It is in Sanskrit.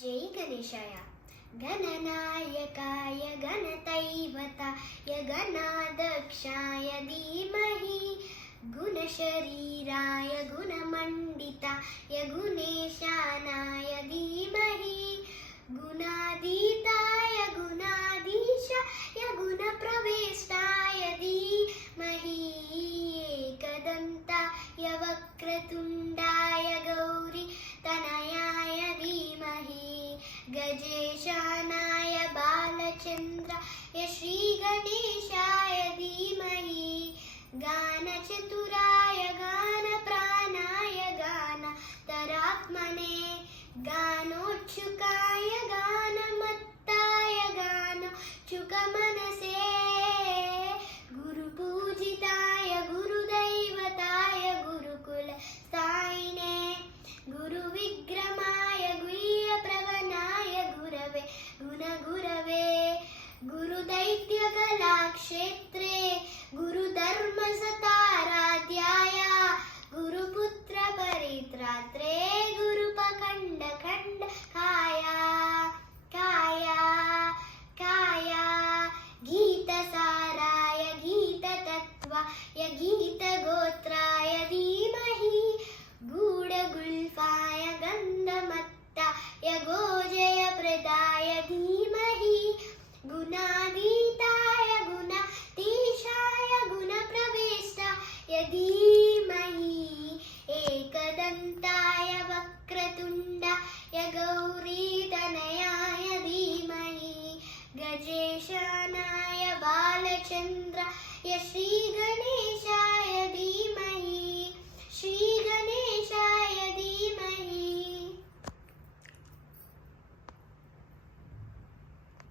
जय गणेशाय। गणनायकाय गणदैवताय गणाध्यक्षाय धीमहि गुणशरीराय गुणमण्डिताय गुणेशानाय धीमहि गुणातीताय गुणाधीशाय गुणप्रविष्टाय धीमहि एकदन्ताय वक्रतुण्डाय गौरी तनयाय धीमहि गजेशानाय बालचन्द्राय श्रीगणेशाय धीमहि गानचतुराय गानप्राणाय गानतरात्मने गानोत्सुकाय गानमत्ताय गानोत्सुकमनसे गुरुपूजिताय गुरुदैवताय गुरुकुलस्थायिने गुरुविक्रमाय गुह्यप्रवणाय गुरवे गुणगुरवे गुरुदैत्यकलाक्षेत्रे गुरुधर्मसताराध्याय गुरुपुत्रपरित्रात्रे गुरुपखण्डखण्डकाय काय गीतसाराय गीततत्त्वाय गीतगोत्राय धीमहि गूढगुल्फाय गन्धमत्ताय गोजयप्रदाय धीमहि गुणातीताय गुणाधीशाय गुणप्रविष्टाय धीमहि एकदन्ताय वक्रतुण्डाय गौरीतनयाय धीमहि गजेशानाय बालचन्द्राय श्रीगणेशाय